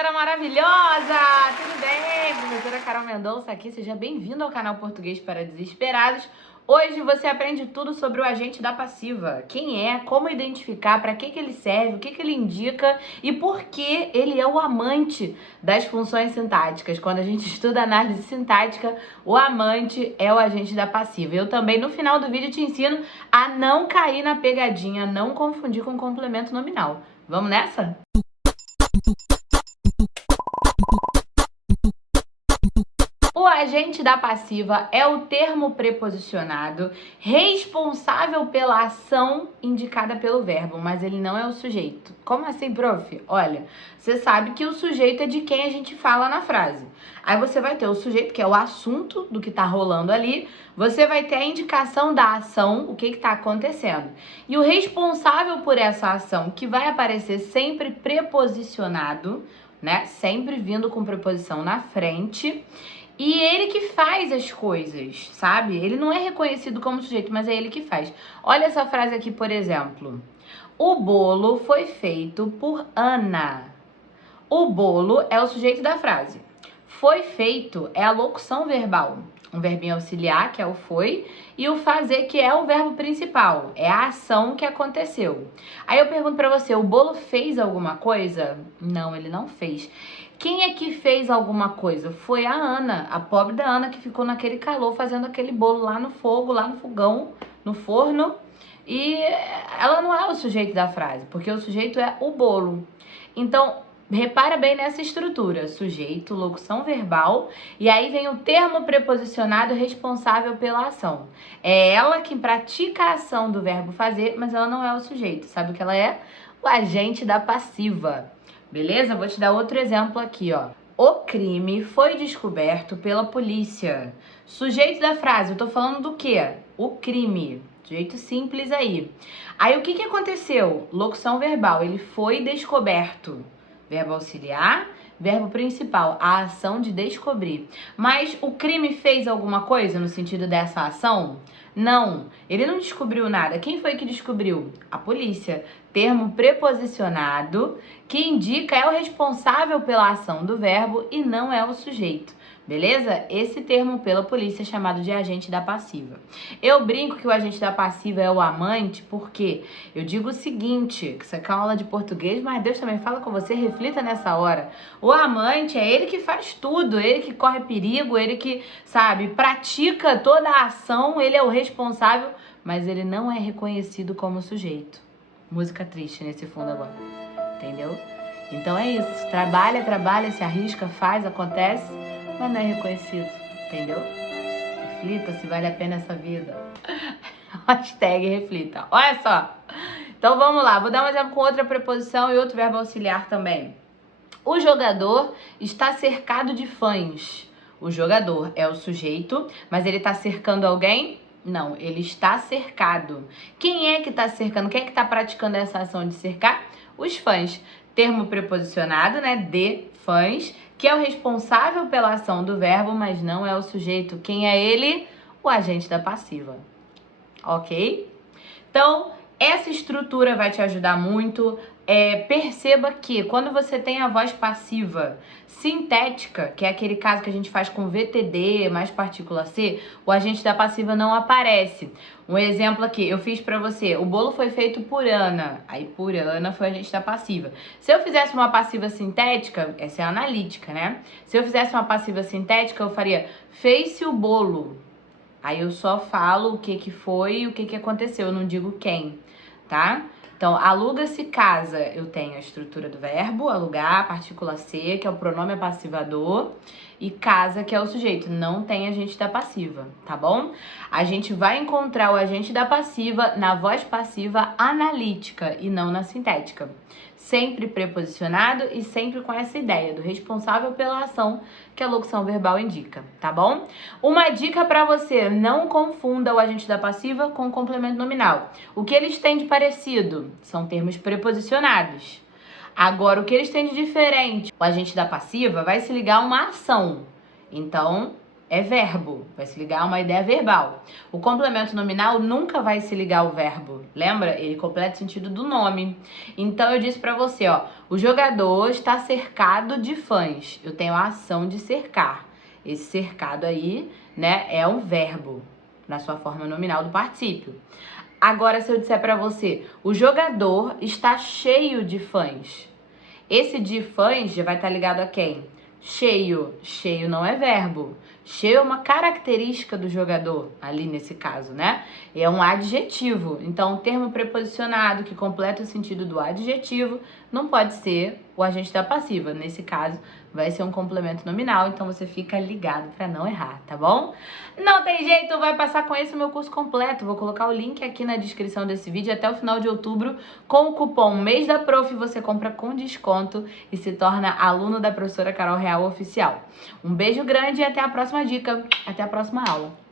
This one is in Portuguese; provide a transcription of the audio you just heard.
galera maravilhosa! Tudo bem? Professora Carol Mendonça aqui, seja bem-vindo ao canal Português para Desesperados. Hoje você aprende tudo sobre o agente da passiva. Quem é, como identificar, para que ele serve, o que ele indica e por que ele é o amante das funções sintáticas. Quando a gente estuda análise sintática, o amante é o agente da passiva. Eu também, no final do vídeo, te ensino a não cair na pegadinha, não confundir com complemento nominal. Vamos nessa? O agente da passiva é o termo preposicionado responsável pela ação indicada pelo verbo, mas ele não é o sujeito. Como assim, prof? Olha, você sabe que o sujeito é de quem a gente fala na frase. Aí você vai ter o sujeito, que é o assunto do que tá rolando ali, você vai ter a indicação da ação, o que tá acontecendo. E o responsável por essa ação, que vai aparecer sempre preposicionado, né? Sempre vindo com preposição na frente. E ele que faz as coisas, sabe? Ele não é reconhecido como sujeito, mas é ele que faz. Olha essa frase aqui, por exemplo. O bolo foi feito por Ana. O bolo é o sujeito da frase. Foi feito é a locução verbal. Um verbinho auxiliar, que é o foi, e o fazer, que é o verbo principal. É a ação que aconteceu. Aí eu pergunto pra você, o bolo fez alguma coisa? Não, ele não fez. Quem é que fez alguma coisa? Foi a Ana, a pobre da Ana, que ficou naquele calor fazendo aquele bolo lá no fogo, lá no fogão, no forno. E ela não é o sujeito da frase, porque o sujeito é o bolo. Então, repara bem nessa estrutura, sujeito, locução verbal, e aí vem o termo preposicionado responsável pela ação. É ela que pratica a ação do verbo fazer, mas ela não é o sujeito. Sabe o que ela é? O agente da passiva. Beleza? Vou te dar outro exemplo aqui, ó. O crime foi descoberto pela polícia. Sujeito da frase, eu tô falando do quê? O crime. Jeito simples aí. Aí o que aconteceu? Locução verbal, ele foi descoberto. Verbo auxiliar, verbo principal, a ação de descobrir. Mas o crime fez alguma coisa no sentido dessa ação? Não, ele não descobriu nada. Quem foi que descobriu? A polícia. Termo preposicionado que indica é o responsável pela ação do verbo e não é o sujeito. Beleza? Esse termo pela polícia é chamado de agente da passiva. Eu brinco que o agente da passiva é o amante porque eu digo o seguinte, que isso aqui é uma aula de português, mas Deus também fala com você, reflita nessa hora. O amante é ele que faz tudo, ele que corre perigo, ele que, sabe, pratica toda a ação, ele é o responsável, mas ele não é reconhecido como sujeito. Música triste nesse fundo agora, entendeu? Então é isso, trabalha, se arrisca, faz, acontece, mas não é reconhecido, entendeu? Reflita se vale a pena essa vida. Hashtag reflita. Olha só. Então vamos lá, vou dar um exemplo com outra preposição e outro verbo auxiliar também. O jogador está cercado de fãs. O jogador é o sujeito, mas ele está cercando alguém? Não, ele está cercado. Quem é que está cercando? Quem é que está praticando essa ação de cercar? Os fãs. Termo preposicionado, né? De fãs, que é o responsável pela ação do verbo, mas não é o sujeito. Quem é ele? O agente da passiva. Ok? Então, essa estrutura vai te ajudar muito. Perceba que quando você tem a voz passiva sintética, que é aquele caso que a gente faz com VTD, mais partícula C, o agente da passiva não aparece. Um exemplo aqui, eu fiz pra você, o bolo foi feito por Ana, aí por Ana foi o agente da passiva. Se eu fizesse uma passiva sintética, essa é a analítica, né? Se eu fizesse uma passiva sintética, eu faria, fez-se o bolo. Aí eu só falo o que foi e o que aconteceu, eu não digo quem, tá? Então, aluga-se casa, eu tenho a estrutura do verbo, alugar, partícula C, que é o pronome passivador, e casa, que é o sujeito, não tem agente da passiva, tá bom? A gente vai encontrar o agente da passiva na voz passiva analítica e não na sintética. Sempre preposicionado e sempre com essa ideia do responsável pela ação que a locução verbal indica, tá bom? Uma dica para você, não confunda o agente da passiva com o complemento nominal. O que eles têm de parecido? São termos preposicionados. Agora, o que eles têm de diferente? O agente da passiva vai se ligar a uma ação. Então, é verbo, vai se ligar a uma ideia verbal. O complemento nominal nunca vai se ligar ao verbo, lembra? Ele completa o sentido do nome. Então eu disse pra você, ó, o jogador está cercado de fãs. Eu tenho a ação de cercar. Esse cercado aí, né, é um verbo na sua forma nominal do particípio. Agora, se eu disser pra você, o jogador está cheio de fãs. Esse de fãs já vai estar ligado a quem? Cheio. Cheio não é verbo. Cheio é uma característica do jogador, ali nesse caso, né? É um adjetivo. Então, o termo preposicionado que completa o sentido do adjetivo não pode ser o agente da passiva. Nesse caso, vai ser um complemento nominal. Então, você fica ligado para não errar, tá bom? Não tem jeito, vai passar com esse meu curso completo. Vou colocar o link aqui na descrição desse vídeo. Até o final de outubro, com o cupom mês da prof, você compra com desconto e se torna aluno da professora Carol Real Oficial. Um beijo grande e até a próxima dica. Até a próxima aula.